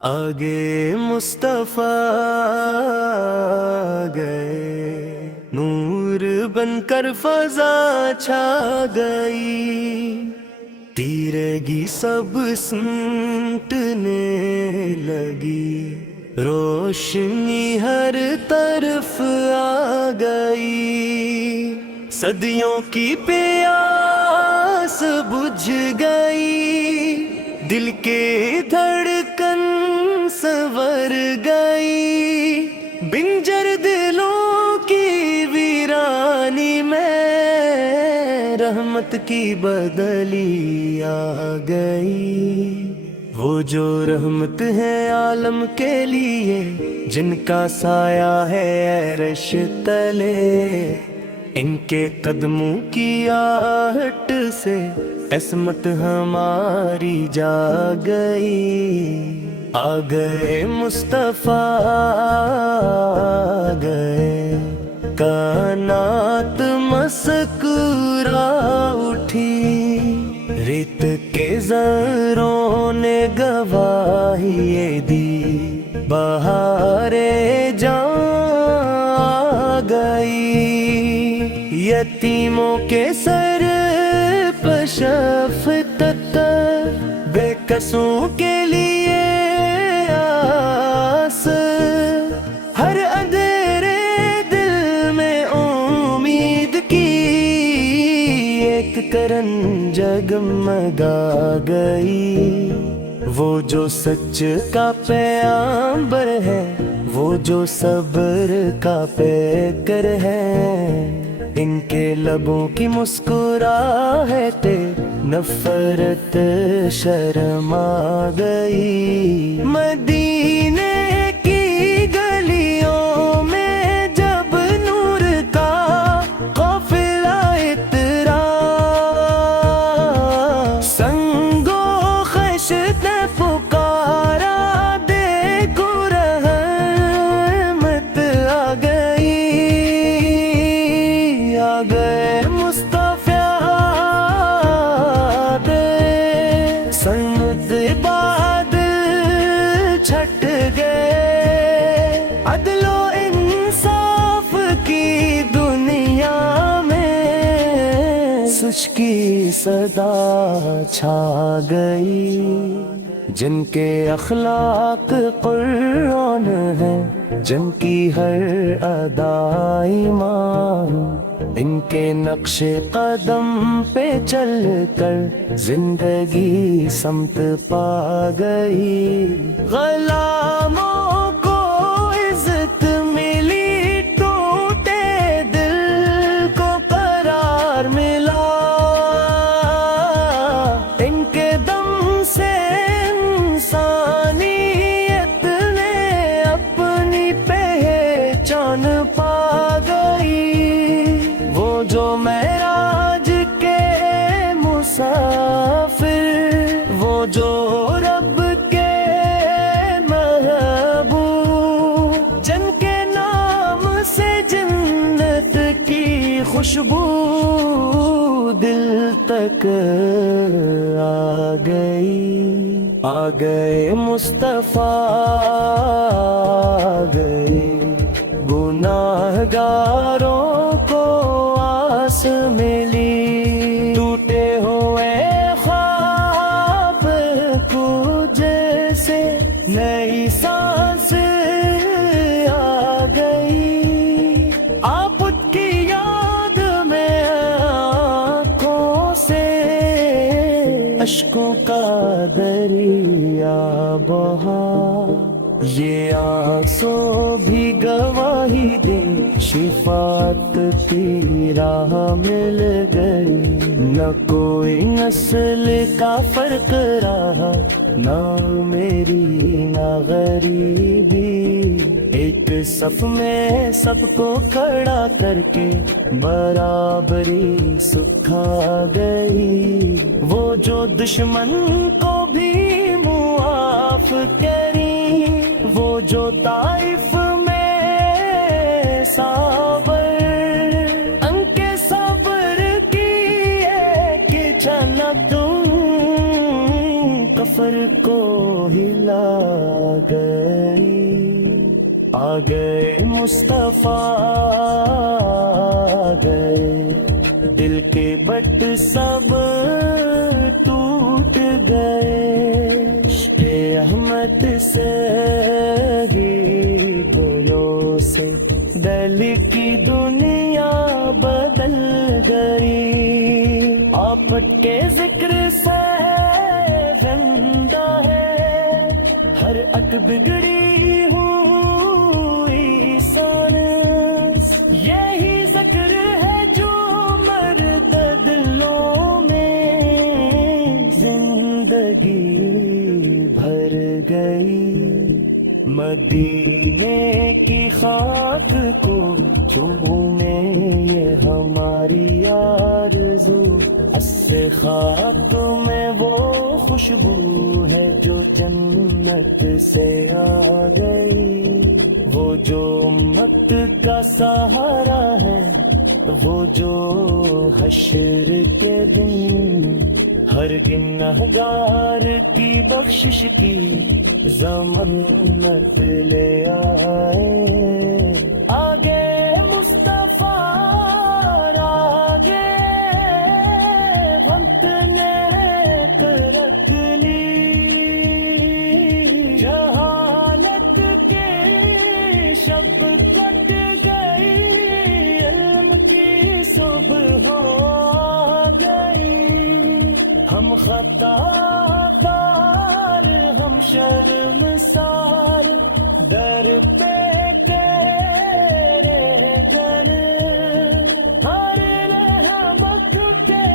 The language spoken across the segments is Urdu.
آگے مصطفیٰ گئے، نور بن کر فضا چھا گئی، تیرگی سب سمٹنے لگی، روشنی ہر طرف آ گئی، صدیوں کی پیاس بجھ گئی، دل کے دھڑکن سنور گئی، بنجر دلوں کی ویرانی میں رحمت کی بدلی آ گئی۔ وہ جو رحمت ہے عالم کے لیے، جن کا سایہ ہے عرش تلے، ان کے قدموں کی آہٹ سے عصمت ہماری جا گئی۔ آ گئے مصطفیٰ آ گئے، کائنات مسکرا اٹھی، ریت کے ذروں نے گواہی دی، بہار جان آ گئی، یتیموں کے سر پر شفقت، بے کسوں کے لیے آس، ہر اندھیرے دل میں امید کی ایک کرن جگمگا گئی۔ وہ جو سچ کا پیغمبر ہے، وہ جو صبر کا پیکر ہے، ان کے لبوں کی مسکراہٹ نفرت شرم آ گئی۔ مدینے کی گلیوں میں جب نور کا قافلہ اترا، سنگ و خشت نے پکارا، دیکھو رحمت آ گئی۔ آ گئے مصطفیٰ دے، سنت بادل چھٹ گئے، عدل و انصاف کی دنیا میں سچ کی صدا چھا گئی۔ جن کے اخلاق قرآن ہے، جن کی ہر ادا ایمان، ان کے نقش قدم پہ چل کر زندگی سمت پا گئی۔ غلاموں کو عزت ملی، ٹوٹے دل کو قرار ملا، ان کے دم سے انسانیت نے اپنی پہچان پا گئی۔ وہ جو معراج کے مسافر، وہ جو رب کے محبوب، جن کے نام سے جنت کی خوشبو دل تک آ گئی۔ آ گئے مصطفیٰ آ گئے، گناہ گاروں کو آس ملی، ٹوٹے ہوئے خواب کو جیسے نئی سانس آ گئی۔ آپ کی یاد میں آنکھوں سے اشکوں کا دریا بہا، یہ آنسو بھی گواہی دے، شفاعت کی راہ مل گئی۔ نہ کوئی نسل کا فرق رہا، نہ میری نہ غریبی، ایک صف میں سب کو کھڑا کر کے برابری سکھا گئی۔ وہ جو دشمن کو بھی معاف کری، وہ جو طائف میں صابر، ان کے صبر کی ایک جھلک تم کفر کو کھلا گئی، آ گئے مصطفیٰ آ گئے، دل کے بٹ سب ٹوٹ گئے، عشق احمد سے ہی گویوں سے دل کی دنیا بدل گئی، آپت کے ذکر سے زندہ ہے ہر اک بگڑی ہوئی سانس، یہی ذکر ہے جو مرد دلوں میں زندگی بھر گئی، مدینے کی خاک کو چومے یہ ہماری آرزو، اس سے خاک میں وہ خوشبو ہے جو جنت سے آ گئی، وہ جو امت کا سہارا ہے، وہ جو حشر کے دن ہر گنہگار کی بخشش کی ضمانت لے آئے، آگے مصطفیٰ آگے وقت نے رکھ لی، جہالت کے شب کٹ گئی، علم کی صبح ہو گئی، ہم خطا کار ہم شرمسار در پہ تیرے گھر، ہر رحمت کے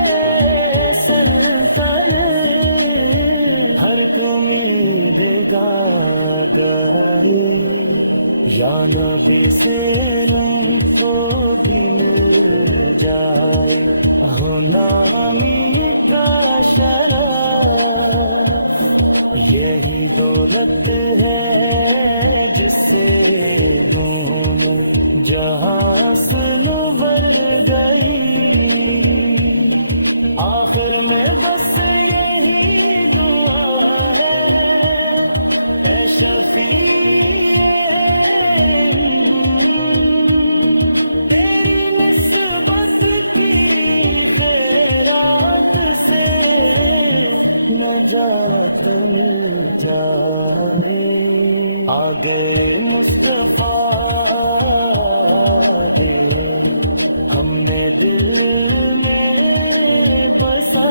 سلطن، ہر امید گئی، یا نبی سے روح کو بھی مل جائے، ہو نامی کا شرف، یہی دولت ہے جس سے دونوں جہاں سنور گئی، آخر میں بس یہی دعا ہے اے شفیع، تیری نسبت کی خیرات سے نجات مل جائے، آ گئے مصطفیٰ آ گئے، ہم نے دل میں بسا